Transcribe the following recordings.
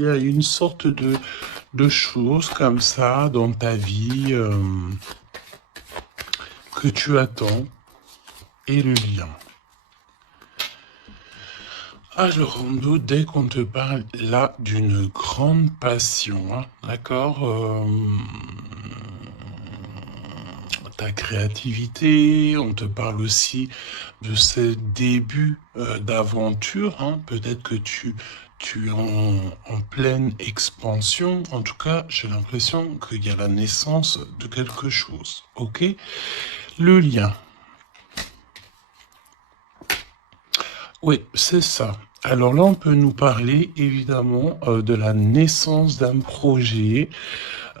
y a une sorte de choses comme ça dans ta vie que tu attends et le lien. Alors, dès qu'on te parle là d'une grande passion, hein, d'accord, ta créativité, on te parle aussi de ces débuts d'aventure, hein, peut-être que tu es en pleine expansion, en tout cas, j'ai l'impression qu'il y a la naissance de quelque chose, ok? Le lien. Oui, c'est ça. Alors là, on peut nous parler évidemment de la naissance d'un projet.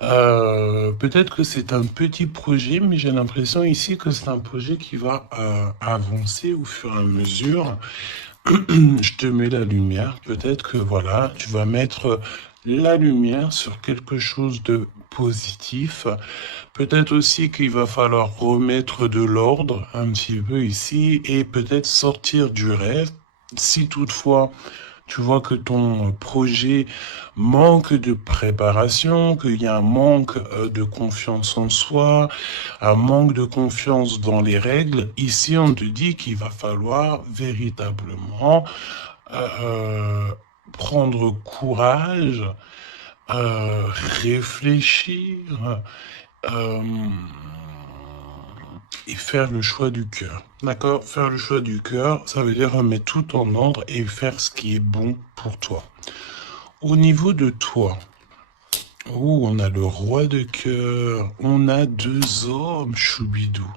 Peut-être que c'est un petit projet, mais j'ai l'impression ici que c'est un projet qui va avancer au fur et à mesure. Je te mets la lumière. Peut-être que voilà, tu vas mettre la lumière sur quelque chose de positif. Peut-être aussi qu'il va falloir remettre de l'ordre un petit peu ici et peut-être sortir du rêve. Si toutefois tu vois que ton projet manque de préparation, qu'il y a un manque de confiance en soi, un manque de confiance dans les règles, ici on te dit qu'il va falloir véritablement prendre courage, réfléchir, euh, et faire le choix du cœur. D'accord? Faire le choix du cœur, ça veut dire remettre tout en ordre et faire ce qui est bon pour toi. Au niveau de toi, oh, on a le roi de cœur, on a deux hommes, choubidou.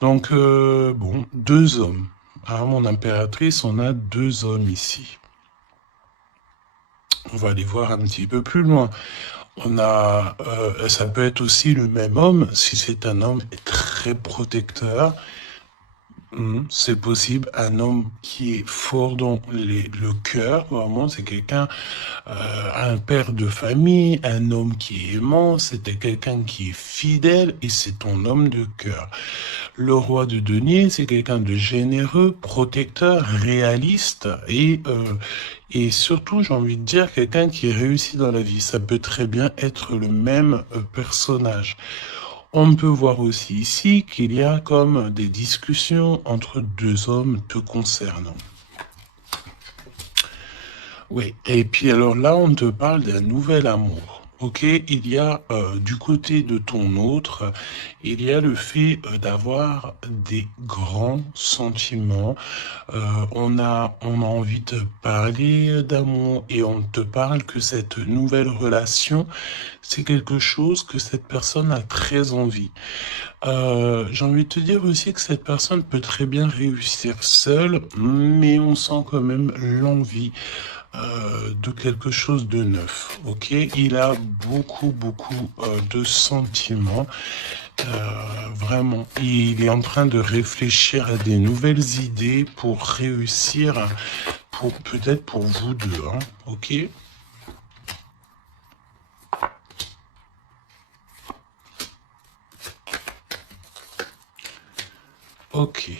Donc, bon, deux hommes. Ah, mon impératrice, on a deux hommes ici. On va aller voir un petit peu plus loin. On a, ça peut être aussi le même homme, si c'est un homme très protecteur. C'est possible, un homme qui est fort dans le cœur, vraiment, c'est quelqu'un, un père de famille, un homme qui est aimant, c'était quelqu'un qui est fidèle et c'est ton homme de cœur. Le roi de denier, c'est quelqu'un de généreux, protecteur, réaliste et surtout, j'ai envie de dire, quelqu'un qui réussit dans la vie. Ça peut très bien être le même personnage. On peut voir aussi ici qu'il y a comme des discussions entre deux hommes te concernant. Oui, et puis alors là, on te parle d'un nouvel amour. Ok, il y a du côté de ton autre, il y a le fait d'avoir des grands sentiments. On a envie de parler d'amour et on te parle que cette nouvelle relation, c'est quelque chose que cette personne a très envie. J'ai envie de te dire aussi que cette personne peut très bien réussir seule, mais on sent quand même l'envie de quelque chose de neuf. Ok, il a beaucoup de sentiments. Vraiment, il est en train de réfléchir à des nouvelles idées pour réussir, pour peut-être pour vous deux. Hein, ok. Ok.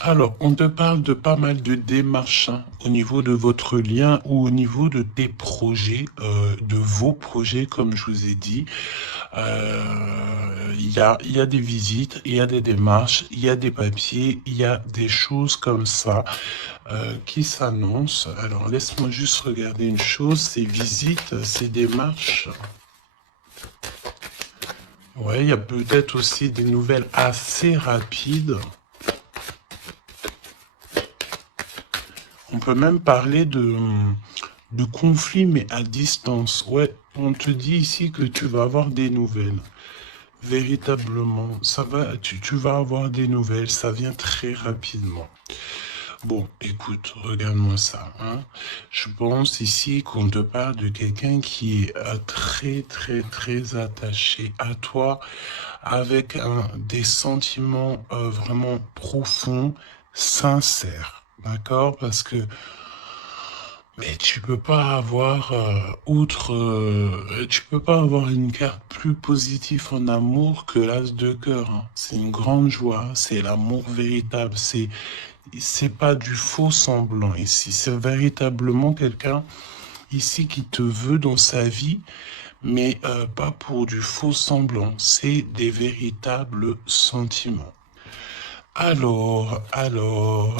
Alors, on te parle de pas mal de démarches hein, au niveau de votre lien ou au niveau de tes projets, de vos projets, comme je vous ai dit. Il y a des visites, il y a des démarches, il y a des papiers, il y a des choses comme ça qui s'annoncent. Alors, laisse-moi juste regarder une chose, ces visites, ces démarches. Ouais, il y a peut-être aussi des nouvelles assez rapides. On peut même parler de conflit, mais à distance. Ouais, on te dit ici que tu vas avoir des nouvelles. Véritablement, tu vas avoir des nouvelles, ça vient très rapidement. Bon, écoute, regarde-moi ça. Hein. Je pense ici qu'on te parle de quelqu'un qui est très attaché à toi, avec des sentiments vraiment profonds, sincères. D'accord? Parce que mais tu peux pas avoir tu peux pas avoir une carte plus positive en amour que l'as de cœur. Hein. C'est une grande joie, c'est l'amour véritable, c'est pas du faux semblant ici, c'est véritablement quelqu'un. ici qui te veut dans sa vie, mais pas pour du faux semblant, c'est des véritables sentiments. Alors, bon,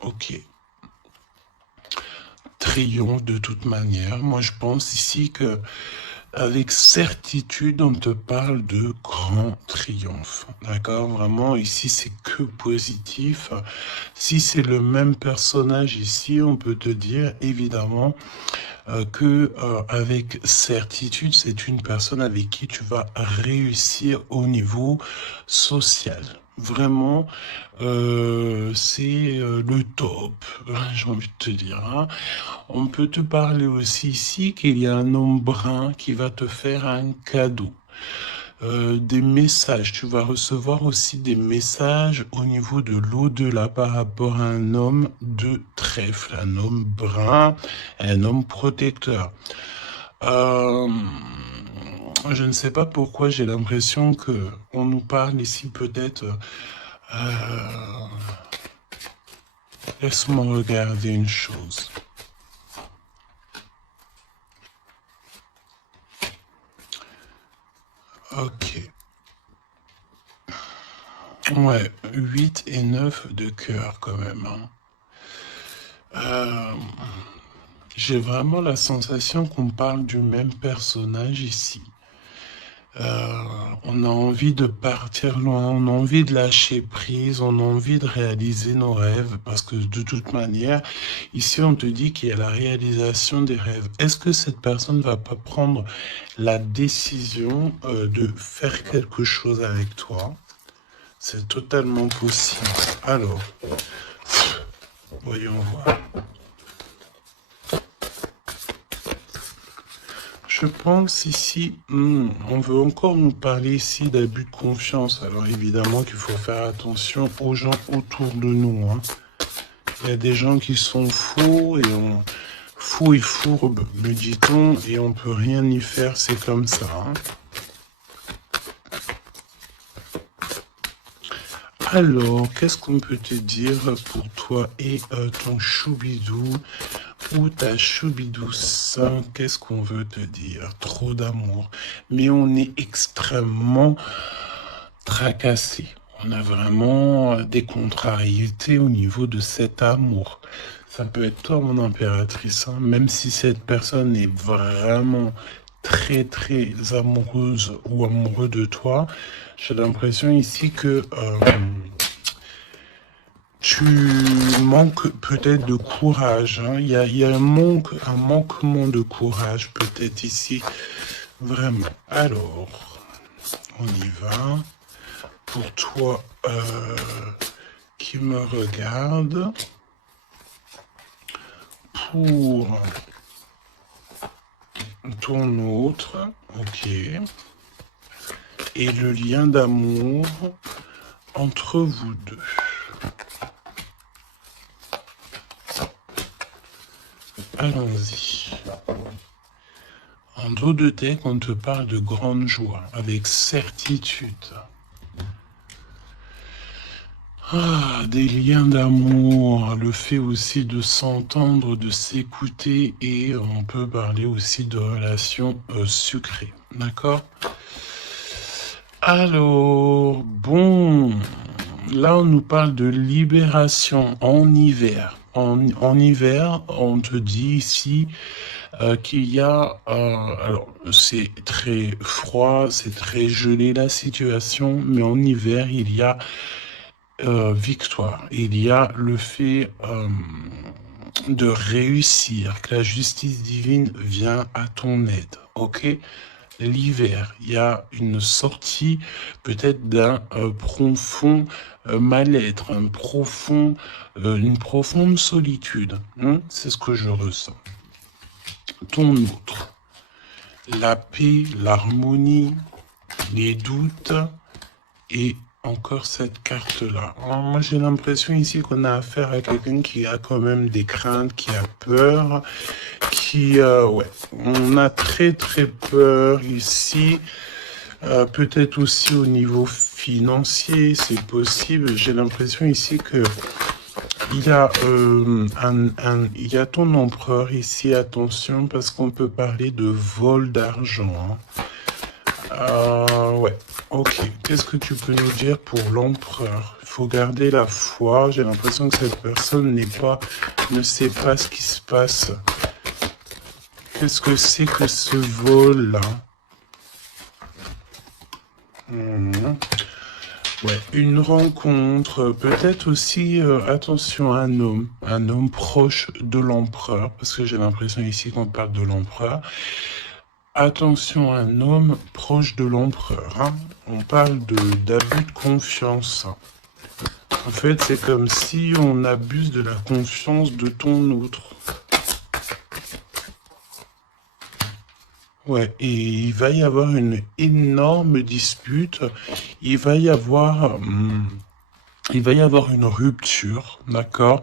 ok. Triomphe de toute manière. Moi, je pense ici que avec certitude, on te parle de grand triomphe. D'accord? Vraiment, ici, c'est que positif. Si c'est le même personnage ici, on peut te dire, évidemment, que avec certitude, c'est une personne avec qui tu vas réussir au niveau social. Vraiment, c'est le top, j'ai envie de te dire. Hein. On peut te parler aussi ici qu'il y a un homme brun qui va te faire un cadeau. Des messages, tu vas recevoir aussi des messages au niveau de l'au-delà par rapport à un homme de trèfle, un homme brun, un homme protecteur. Je ne sais pas pourquoi j'ai l'impression que on nous parle ici peut-être. Laisse-moi regarder une chose. Ok. Ouais, 8 et 9 de cœur quand même. Hein. J'ai vraiment la sensation qu'on parle du même personnage ici. On a envie de partir loin, on a envie de lâcher prise, on a envie de réaliser nos rêves, parce que de toute manière, ici on te dit qu'il y a la réalisation des rêves. Est-ce que cette personne ne va pas prendre la décision de faire quelque chose avec toi? C'est totalement possible. Alors, voyons voir. Je pense ici, on veut encore nous parler ici d'abus de confiance. Alors évidemment qu'il faut faire attention aux gens autour de nous. Hein. Il y a des gens qui sont faux fous et fourbes, me dit-on, et on peut rien y faire, c'est comme ça. Hein. Alors, qu'est-ce qu'on peut te dire pour toi et ton choubidou ou ta choubidouce? Qu'est-ce qu'on veut te dire? Trop d'amour. Mais on est extrêmement tracassé. On a vraiment des contrariétés au niveau de cet amour. Ça peut être toi, mon impératrice, hein, même si cette personne est vraiment très très amoureuse ou amoureux de toi. J'ai l'impression ici que tu manques peut-être de courage. Hein. Il y a un manquement de courage peut-être ici. Vraiment. Alors, on y va. Pour toi qui me regarde, pour ton autre, ok, et le lien d'amour entre vous deux. Allons-y. En dos de deck, on te parle de grande joie, avec certitude. Ah, des liens d'amour, le fait aussi de s'entendre, de s'écouter, et on peut parler aussi de relations sucrées, d'accord? Alors, bon, là on nous parle de libération en hiver. En hiver, on te dit ici qu'il y a, alors c'est très froid, c'est très gelé la situation, mais en hiver, il y a victoire. Il y a le fait de réussir, que la justice divine vient à ton aide, ok? L'hiver, il y a une sortie peut-être d'un profond mal-être, une profonde solitude. Hein? C'est ce que je ressens. Ton autre, la paix, l'harmonie, les doutes et encore cette carte-là. Moi, j'ai l'impression ici qu'on a affaire à quelqu'un qui a quand même des craintes, qui a peur, ouais, on a très très peur ici. Peut-être aussi au niveau financier, c'est possible. J'ai l'impression ici que il y a ton empereur ici, attention, parce qu'on peut parler de vol d'argent. Ouais, ok. Qu'est-ce que tu peux nous dire pour l'empereur? Il faut garder la foi. J'ai l'impression que cette personne ne sait pas ce qui se passe. Qu'est-ce que c'est que ce vol-là? Ouais, une rencontre, peut-être aussi, attention, un homme proche de l'empereur, parce que j'ai l'impression ici qu'on parle de l'empereur. Attention, un homme proche de l'empereur, hein. On parle d'abus de confiance. En fait, c'est comme si on abuse de la confiance de ton autre. Ouais, et il va y avoir une énorme dispute. Il va y avoir une rupture, d'accord,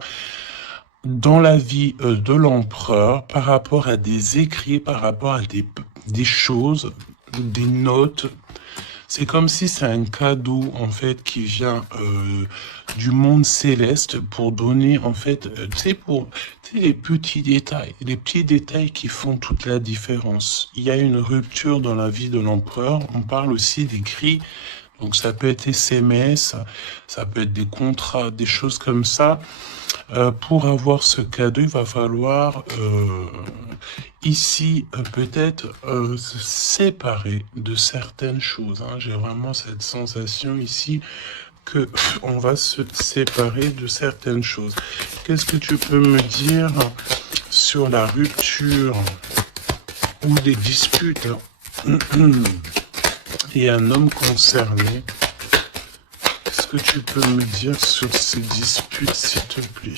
dans la vie de l'empereur par rapport à des écrits, par rapport à des choses, des notes. C'est comme si c'est un cadeau, en fait, qui vient du monde céleste pour donner, en fait, tu sais, les petits détails qui font toute la différence. Il y a une rupture dans la vie de l'empereur. On parle aussi d'écrits. Donc ça peut être SMS, ça peut être des contrats, des choses comme ça. Pour avoir ce cadeau, il va falloir ici peut-être se séparer de certaines choses, hein. J'ai vraiment cette sensation ici que on va se séparer de certaines choses. Qu'est-ce que tu peux me dire sur la rupture ou des disputes et un homme concerné? Qu'est-ce que tu peux me dire sur ces disputes, s'il te plaît?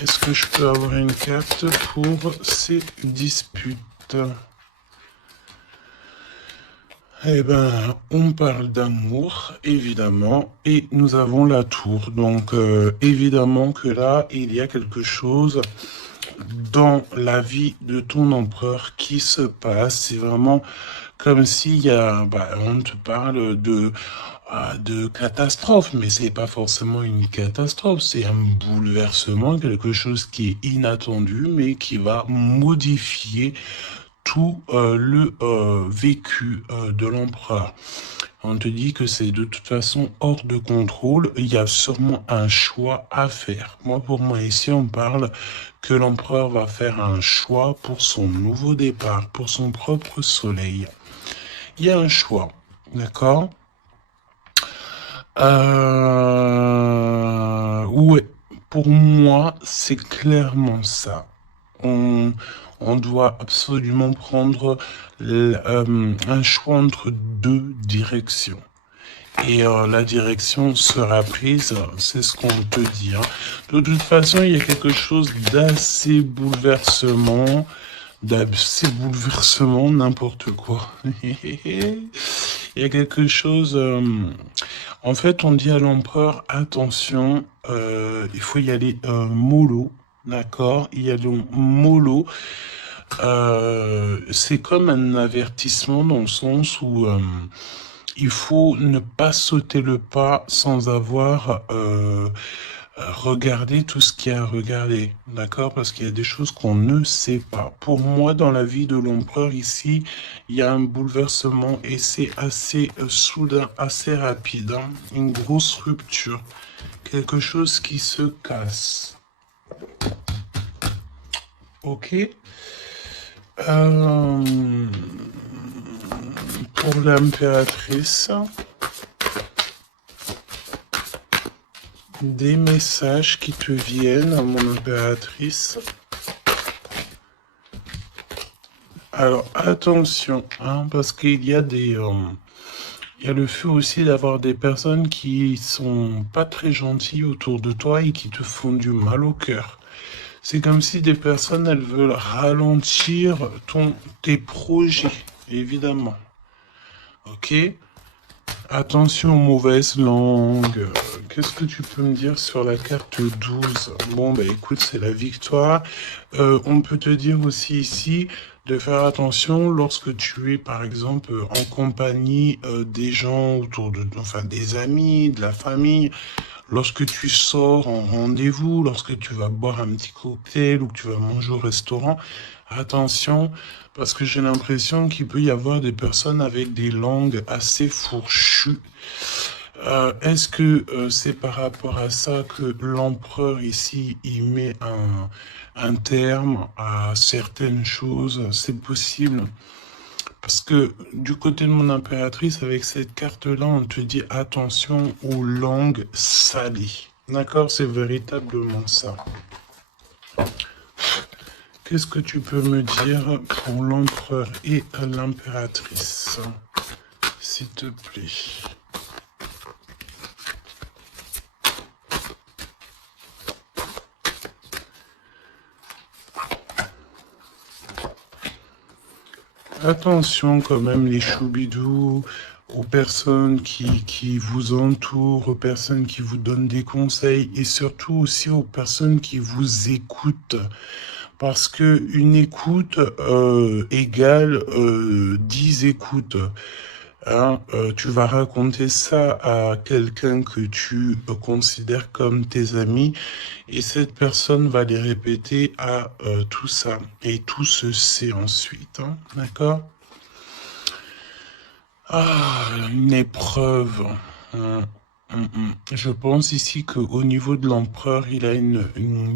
Est-ce que je peux avoir une carte pour ces disputes? Eh ben, on parle d'amour, évidemment, et nous avons la tour. Donc, évidemment que là, il y a quelque chose dans la vie de ton empereur qui se passe. C'est vraiment comme s'il y a, on te parle de catastrophe, mais c'est pas forcément une catastrophe, c'est un bouleversement, quelque chose qui est inattendu, mais qui va modifier tout le vécu de l'empereur. On te dit que c'est de toute façon hors de contrôle. Il y a sûrement un choix à faire. Pour moi, ici, on parle que l'empereur va faire un choix pour son nouveau départ, pour son propre soleil. Il y a un choix, d'accord? Ouais, pour moi, c'est clairement ça. On, on doit absolument prendre un choix entre deux directions. Et la direction sera prise, c'est ce qu'on te dit, hein. De toute façon, il y a quelque chose d'assez bouleversement, n'importe quoi. Il y a quelque chose... en fait, on dit à l'empereur, attention, il faut y aller mollo, d'accord? Il y a le mollo. C'est comme un avertissement dans le sens où il faut ne pas sauter le pas sans avoir regardé tout ce qu'il y a à regarder, d'accord? Parce qu'il y a des choses qu'on ne sait pas. Pour moi, dans la vie de l'empereur ici, il y a un bouleversement et c'est assez soudain, assez rapide, hein. Une grosse rupture, quelque chose qui se casse. Ok. Pour l'impératrice, des messages qui te viennent à mon impératrice. Alors attention, hein, parce qu'il y a il y a le fait aussi d'avoir des personnes qui sont pas très gentilles autour de toi et qui te font du mal au cœur. C'est comme si des personnes, elles veulent ralentir tes projets, évidemment. Ok? Attention aux mauvaises langues. Qu'est-ce que tu peux me dire sur la carte 12? Bon, bah écoute, c'est la victoire. On peut te dire aussi ici de faire attention lorsque tu es, par exemple, en compagnie des gens autour de, enfin, des amis, de la famille. Lorsque tu sors en rendez-vous, lorsque tu vas boire un petit cocktail ou que tu vas manger au restaurant, attention, parce que j'ai l'impression qu'il peut y avoir des personnes avec des langues assez fourchues. Est-ce que c'est par rapport à ça que l'empereur ici, il met un terme à certaines choses? C'est possible. Parce que du côté de mon impératrice, avec cette carte-là, on te dit attention aux langues salées. D'accord? C'est véritablement ça. Qu'est-ce que tu peux me dire pour l'empereur et l'impératrice, s'il te plaît? Attention quand même les choubidous, aux personnes qui vous entourent, aux personnes qui vous donnent des conseils et surtout aussi aux personnes qui vous écoutent. Parce que une écoute égale 10 écoutes. Hein, tu vas raconter ça à quelqu'un que tu considères comme tes amis et cette personne va les répéter à tout ça. Et tout se sait ensuite. Hein, d'accord? Ah, une épreuve. Hum, Je pense ici qu'au niveau de l'empereur, il a une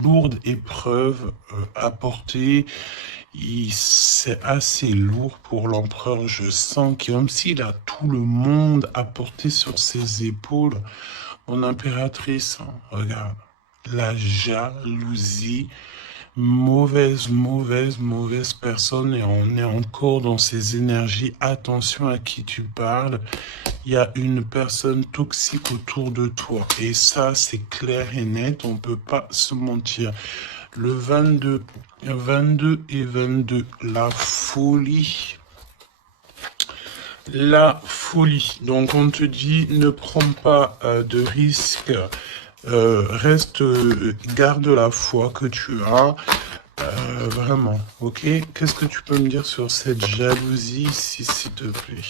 lourde épreuve à porter. C'est assez lourd pour l'empereur. Je sens que même s'il a tout le monde à porter sur ses épaules, mon impératrice, hein, regarde, la jalousie. Mauvaise, mauvaise, mauvaise personne et on est encore dans ces énergies. Attention à qui tu parles. Il y a une personne toxique autour de toi. Et ça, c'est clair et net. On ne peut pas se mentir. Le 22, 22 et 22, la folie. La folie. Donc on te dit, ne prends pas de risques. Reste, garde la foi que tu as. Vraiment, ok? Qu'est-ce que tu peux me dire sur cette jalousie, s'il te plaît?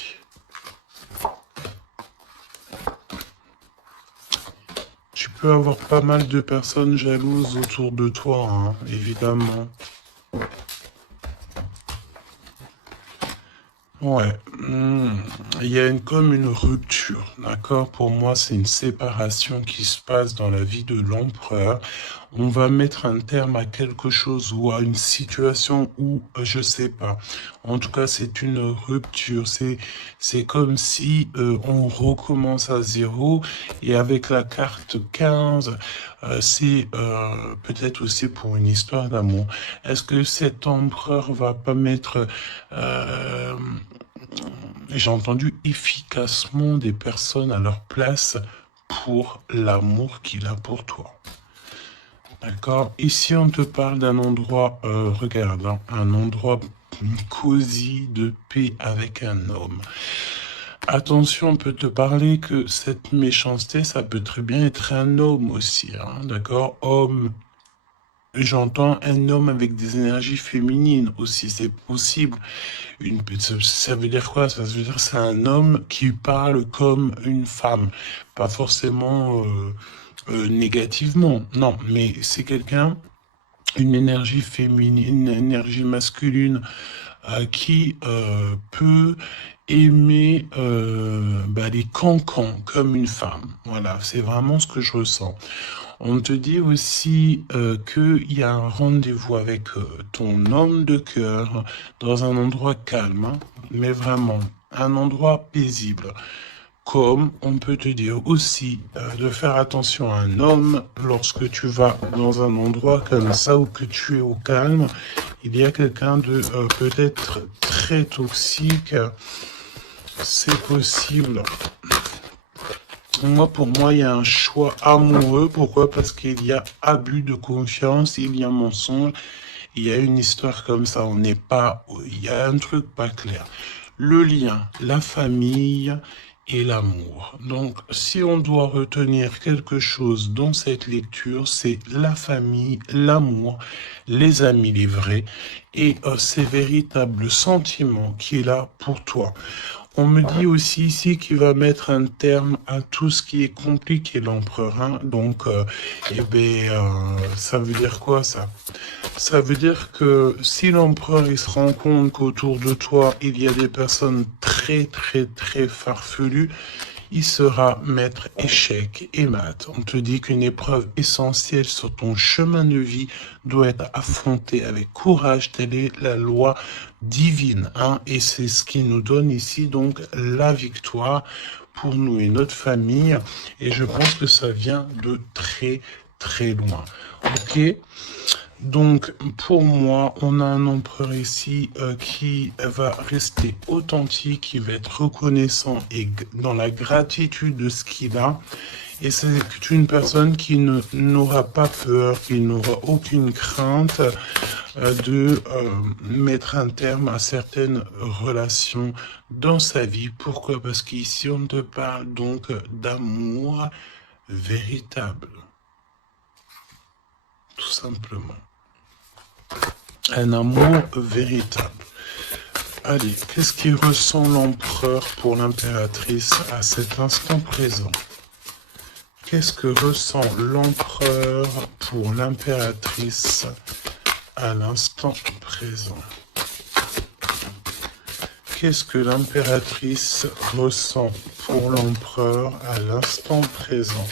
Tu peux avoir pas mal de personnes jalouses autour de toi, hein, évidemment. Ouais, il y a comme une rupture, d'accord? Pour moi, c'est une séparation qui se passe dans la vie de l'empereur. On va mettre un terme à quelque chose ou à une situation où, je sais pas. En tout cas, c'est une rupture. C'est comme si on recommence à zéro. Et avec la carte 15, c'est peut-être aussi pour une histoire d'amour. Est-ce que cet empereur va pas mettre j'ai entendu efficacement des personnes à leur place pour l'amour qu'il a pour toi. D'accord? Ici, on te parle d'un endroit, regarde, hein, un endroit cosy de paix avec un homme. Attention, on peut te parler que cette méchanceté, ça peut très bien être un homme aussi, hein, d'accord? Homme. J'entends un homme avec des énergies féminines aussi, c'est possible. Ça veut dire quoi? Ça veut dire que c'est un homme qui parle comme une femme, pas forcément négativement, non, mais c'est quelqu'un, une énergie féminine, une énergie masculine qui peut aimer les cancans comme une femme. Voilà, c'est vraiment ce que je ressens. On te dit aussi qu'il y a un rendez-vous avec ton homme de cœur dans un endroit calme, hein, mais vraiment un endroit paisible. Comme on peut te dire aussi de faire attention à un homme lorsque tu vas dans un endroit comme ça ou que tu es au calme, il y a quelqu'un de peut-être très toxique, c'est possible. Pour moi, il y a un choix amoureux. Pourquoi? Parce qu'il y a abus de confiance, il y a mensonge, il y a une histoire comme ça. On n'est pas, il y a un truc pas clair. Le lien, la famille et l'amour. Donc, si on doit retenir quelque chose dans cette lecture, c'est la famille, l'amour, les amis, les vrais, et ces véritables sentiments qu'il a pour toi. On me dit aussi ici qu'il va mettre un terme à tout ce qui est compliqué, l'empereur. Hein. Donc, ça veut dire quoi ça? Ça veut dire que si l'empereur il se rend compte qu'autour de toi il y a des personnes très très très farfelues, il sera maître échec et mat. On te dit qu'une épreuve essentielle sur ton chemin de vie doit être affrontée avec courage. Telle est la loi divine. Hein, et c'est ce qui nous donne ici donc la victoire pour nous et notre famille. Et je pense que ça vient de très très loin. Ok? Donc, pour moi, on a un empereur ici qui va rester authentique, qui va être reconnaissant et dans la gratitude de ce qu'il a. Et c'est une personne qui n'aura pas peur, qui n'aura aucune crainte de mettre un terme à certaines relations dans sa vie. Pourquoi? Parce qu'ici, on te parle donc d'amour véritable. Tout simplement. Un amour véritable. Allez, qu'est-ce qui ressent l'empereur pour l'impératrice à cet instant présent? Qu'est-ce que ressent l'empereur pour l'impératrice à l'instant présent? Qu'est-ce que l'impératrice ressent pour l'empereur à l'instant présent?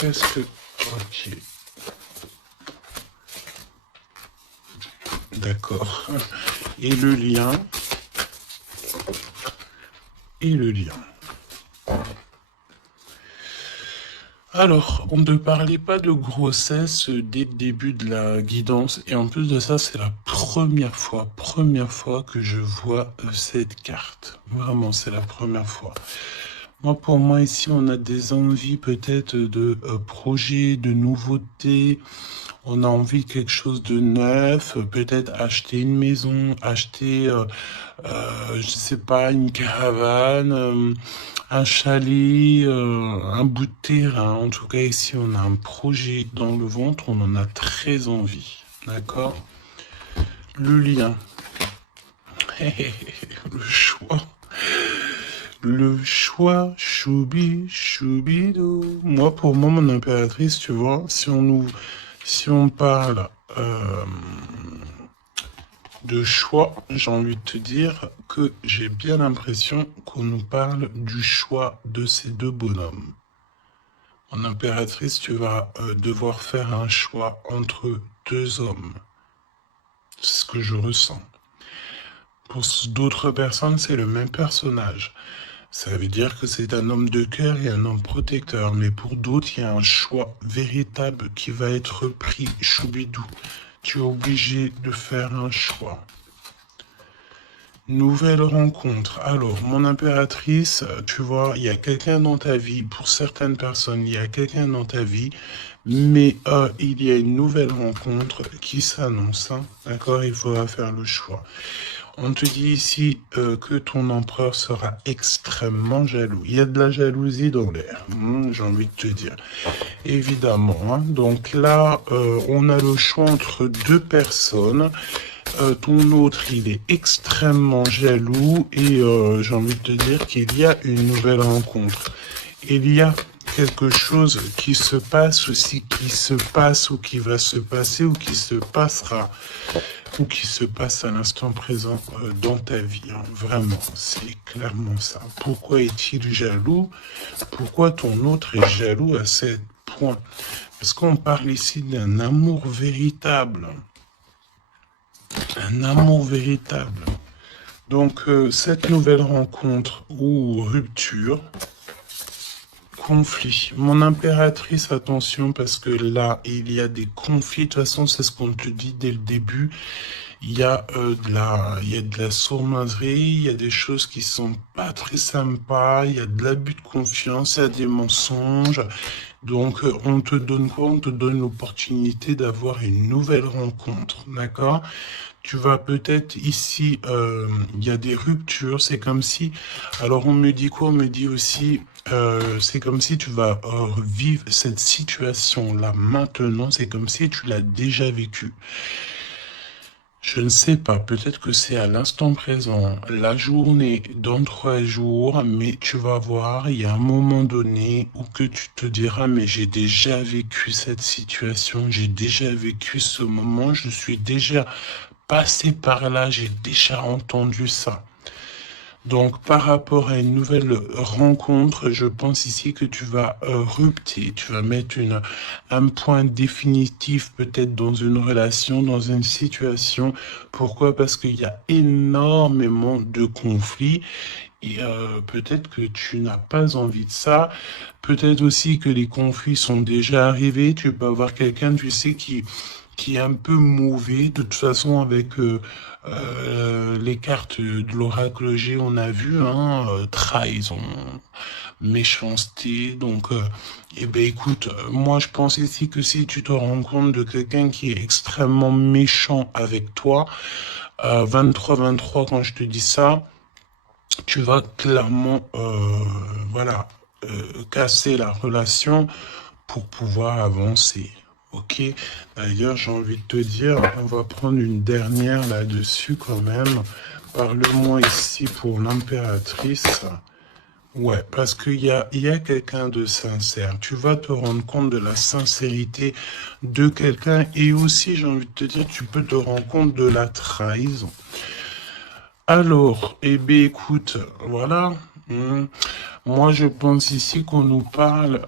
Qu'est-ce que... Ok. D'accord. Et le lien. Et le lien. Alors, on ne parlait pas de grossesse dès le début de la guidance. Et en plus de ça, c'est la première fois que je vois cette carte. Vraiment, c'est la première fois. Moi, pour moi, ici, on a des envies peut-être de projets, de nouveautés. On a envie de quelque chose de neuf, peut-être acheter une maison, acheter, je sais pas, une caravane, un chalet, un bout de terrain. En tout cas, ici, on a un projet dans le ventre, on en a très envie. D'accord? Le lien. Le choix. Le choix, choubi, choubidou. Moi, pour moi, mon impératrice, tu vois, si on parle de choix, j'ai envie de te dire que j'ai bien l'impression qu'on nous parle du choix de ces deux bonhommes. En impératrice, tu vas devoir faire un choix entre deux hommes. C'est ce que je ressens. Pour d'autres personnes, c'est le même personnage. Ça veut dire que c'est un homme de cœur et un homme protecteur. Mais pour d'autres, il y a un choix véritable qui va être pris. Choubidou, tu es obligé de faire un choix. Nouvelle rencontre. Alors, mon impératrice, tu vois, il y a quelqu'un dans ta vie. Pour certaines personnes, il y a quelqu'un dans ta vie. Mais il y a une nouvelle rencontre qui s'annonce. Hein, d'accord? Il faudra faire le choix. On te dit ici que ton empereur sera extrêmement jaloux. Il y a de la jalousie dans l'air, j'ai envie de te dire. Évidemment. Hein. Donc là, on a le choix entre deux personnes. Ton autre, il est extrêmement jaloux et j'ai envie de te dire qu'il y a une nouvelle rencontre. Il y a quelque chose qui se passe aussi, qui se passe ou qui va se passer ou qui se passera ou qui se passe à l'instant présent dans ta vie. Hein. Vraiment, c'est clairement ça. Pourquoi est-il jaloux? Pourquoi ton autre est jaloux à ce point? Parce qu'on parle ici d'un amour véritable. Un amour véritable. Donc, cette nouvelle rencontre ou rupture, conflit. Mon impératrice, attention, parce que là, il y a des conflits. De toute façon, c'est ce qu'on te dit dès le début. il y a de la sournoiserie, il y a des choses qui sont pas très sympas, il y a de l'abus de confiance, il y a des mensonges. Donc, on te donne quoi? On te donne l'opportunité d'avoir une nouvelle rencontre, d'accord? Tu vas peut-être ici, il y a des ruptures, c'est comme si, alors on me dit quoi? On me dit aussi, c'est comme si tu vas vivre cette situation-là maintenant, c'est comme si tu l'as déjà vécue. Je ne sais pas, peut-être que c'est à l'instant présent, la journée dans 3 jours, mais tu vas voir, il y a un moment donné où que tu te diras, mais j'ai déjà vécu cette situation, j'ai déjà vécu ce moment, je suis déjà passé par là, j'ai déjà entendu ça. Donc, par rapport à une nouvelle rencontre, je pense ici que tu vas rupter, tu vas mettre un point définitif peut-être dans une relation, dans une situation. Pourquoi? Parce qu'il y a énormément de conflits et peut-être que tu n'as pas envie de ça. Peut-être aussi que les conflits sont déjà arrivés. Tu peux avoir quelqu'un, tu sais, qui est un peu mauvais. De toute façon, avec les cartes de l'oracle G, on a vu, hein, trahison, méchanceté. Donc, eh ben, écoute, moi, je pense ici que si tu te rends compte de quelqu'un qui est extrêmement méchant avec toi, 23-23, quand je te dis ça, tu vas clairement, voilà, casser la relation pour pouvoir avancer. Ok. D'ailleurs, j'ai envie de te dire, on va prendre une dernière là-dessus quand même. Parle-moi ici pour l'impératrice. Ouais, parce il y a quelqu'un de sincère. Tu vas te rendre compte de la sincérité de quelqu'un et aussi, j'ai envie de te dire, tu peux te rendre compte de la trahison. Alors, eh bien, écoute, voilà. Moi, je pense ici qu'on nous parle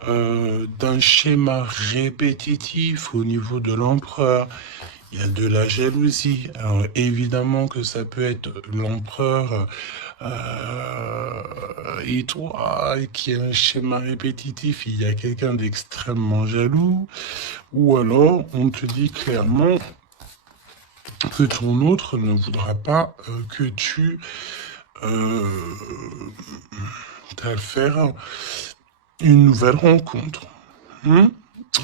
d'un schéma répétitif au niveau de l'empereur. Il y a de la jalousie. Alors, évidemment que ça peut être l'empereur et toi qui a un schéma répétitif. Il y a quelqu'un d'extrêmement jaloux. Ou alors, on te dit clairement que ton autre ne voudra pas que tu à faire une nouvelle rencontre.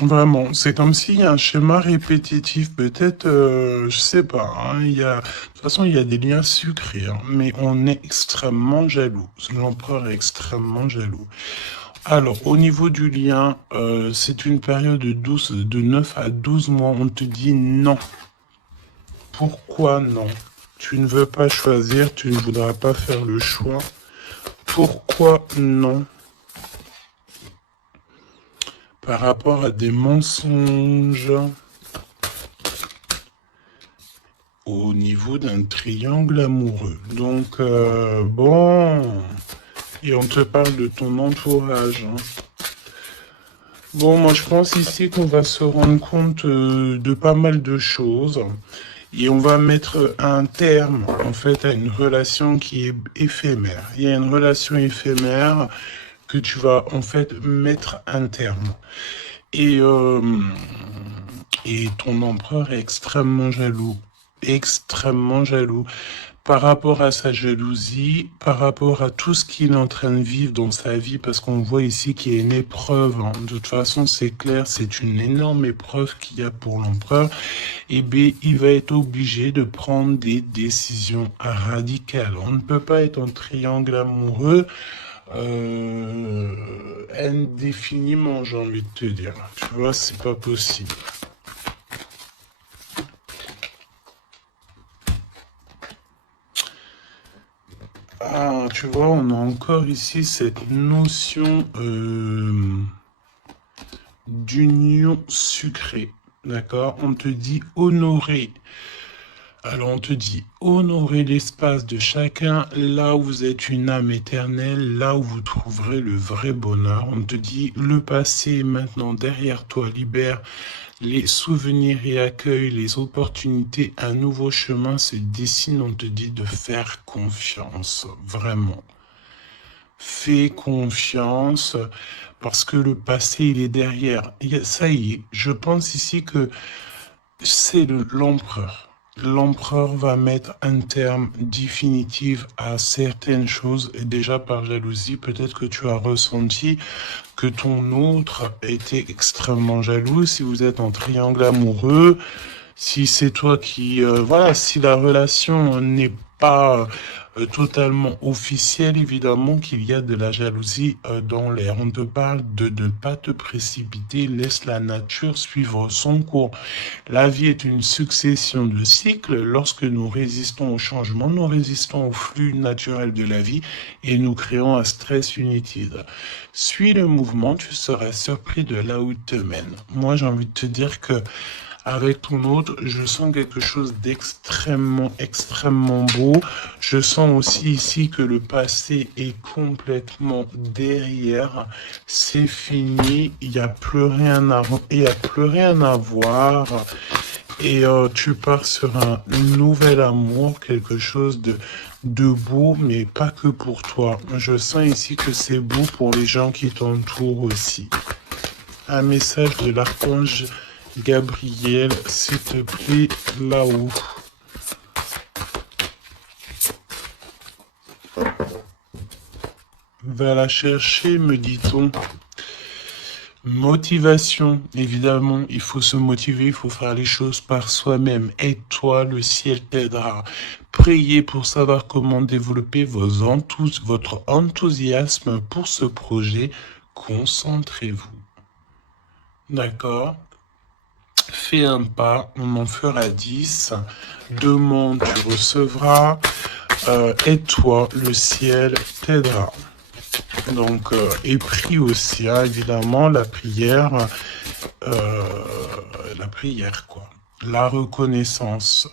Vraiment, c'est comme s'il y a un schéma répétitif, peut-être, je sais pas, hein, de toute façon, il y a des liens sucrés, hein, mais on est extrêmement jaloux. L'empereur est extrêmement jaloux. Alors, au niveau du lien, c'est une période de 9 à 12 mois. On te dit non. Pourquoi non? Tu ne veux pas choisir, tu ne voudras pas faire le choix. Pourquoi non? Par rapport à des mensonges au niveau d'un triangle amoureux. Donc, bon, et on te parle de ton entourage. Hein. Bon, moi je pense ici qu'on va se rendre compte de pas mal de choses. Et on va mettre un terme, en fait, à une relation qui est éphémère. Il y a une relation éphémère que tu vas, en fait, mettre un terme. Et, euh, et ton empereur est extrêmement jaloux. Extrêmement jaloux. Par rapport à sa jalousie, par rapport à tout ce qu'il est en train de vivre dans sa vie, parce qu'on voit ici qu'il y a une épreuve. Hein. De toute façon, c'est clair, c'est une énorme épreuve qu'il y a pour l'empereur. Eh bien, il va être obligé de prendre des décisions radicales. On ne peut pas être en triangle amoureux indéfiniment, j'ai envie de te dire. Tu vois, c'est pas possible. Ah, tu vois, on a encore ici cette notion d'union sucrée. D'accord? On te dit honorer. Alors on te dit honorer l'espace de chacun, là où vous êtes une âme éternelle, là où vous trouverez le vrai bonheur. On te dit le passé est maintenant derrière toi, libère les souvenirs et accueille les opportunités. Un nouveau chemin se dessine, on te dit de faire confiance, vraiment. Fais confiance parce que le passé, il est derrière. Ça y est, je pense ici que c'est l'empereur. l'empereur va mettre un terme définitif à certaines choses. Et déjà par jalousie, peut-être que tu as ressenti que ton autre était extrêmement jaloux. Si vous êtes en triangle amoureux, si c'est toi qui... voilà, si la relation n'est pas totalement officielle, évidemment qu'il y a de la jalousie dans l'air. On te parle de ne pas te précipiter, laisse la nature suivre son cours. La vie est une succession de cycles. Lorsque nous résistons au changement, nous résistons au flux naturel de la vie et nous créons un stress inutile. Suis le mouvement, tu seras surpris de là où il te mène. Moi, j'ai envie de te dire que avec ton autre, je sens quelque chose d'extrêmement, extrêmement beau. Je sens aussi ici que le passé est complètement derrière. C'est fini. Il n'y a plus rien à, il y a plus rien à voir. Et tu pars sur un nouvel amour, quelque chose de beau, mais pas que pour toi. Je sens ici que c'est beau pour les gens qui t'entourent aussi. Un message de l'archange Gabriel, s'il te plaît, là-haut. Va la chercher, me dit-on. Motivation, évidemment, il faut se motiver, il faut faire les choses par soi-même. Aide-toi, le ciel t'aidera. Priez pour savoir comment développer votre enthousiasme pour ce projet. Concentrez-vous. D'accord? Fais un pas, on en fera 10. Demande, tu recevras. Aide-toi, le ciel t'aidera. Donc, et prie aussi, hein, évidemment, la prière, quoi. La reconnaissance.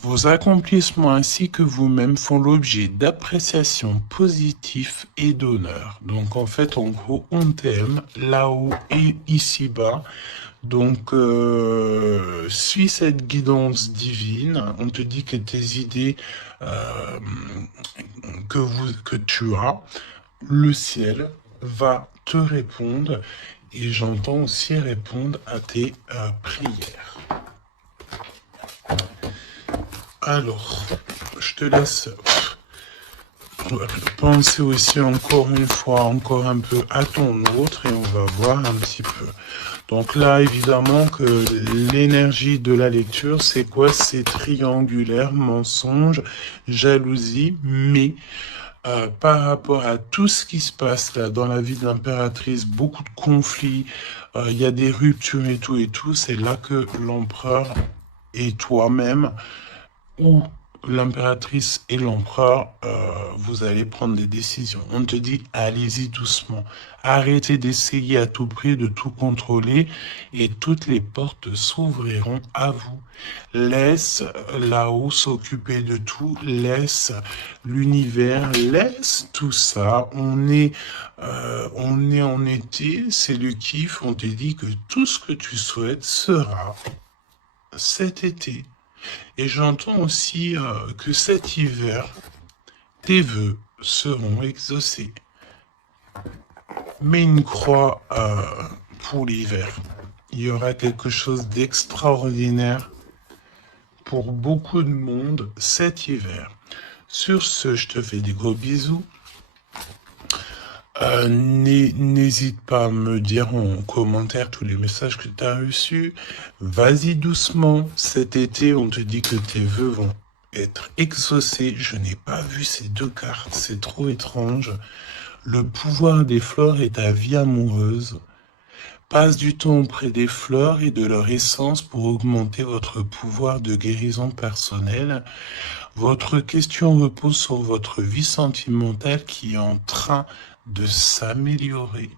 Vos accomplissements ainsi que vous-même font l'objet d'appréciation positive et d'honneur. Donc, en fait, en gros, on t'aime là-haut et ici-bas. Donc, suis cette guidance divine. On te dit que tes idées que tu as, le ciel va te répondre et j'entends aussi répondre à tes prières. Alors, je te laisse penser aussi encore une fois, encore un peu à ton autre et on va voir un petit peu. Donc là, évidemment que l'énergie de la lecture, c'est quoi? C'est triangulaire, mensonge, jalousie, mais par rapport à tout ce qui se passe là dans la vie de l'impératrice, beaucoup de conflits, il y a des ruptures et tout, c'est là que l'empereur et toi-même, ou l'impératrice et l'empereur, vous allez prendre des décisions. On te dit, allez-y doucement. Arrêtez d'essayer à tout prix de tout contrôler et toutes les portes s'ouvriront à vous. Laisse là-haut s'occuper de tout. Laisse l'univers, laisse tout ça. On est en été, c'est le kiff. On te dit que tout ce que tu souhaites sera cet été. Et j'entends aussi que cet hiver, tes vœux seront exaucés. Mets une croix pour l'hiver. Il y aura quelque chose d'extraordinaire pour beaucoup de monde cet hiver. Sur ce, je te fais des gros bisous. N'hésite pas à me dire en commentaire tous les messages que tu as reçus. Vas-y doucement. Cet été, on te dit que tes vœux vont être exaucés. Je n'ai pas vu ces deux cartes. C'est trop étrange. Le pouvoir des fleurs est ta vie amoureuse. Passe du temps auprès des fleurs et de leur essence pour augmenter votre pouvoir de guérison personnelle. Votre question repose sur votre vie sentimentale qui est en train de s'améliorer.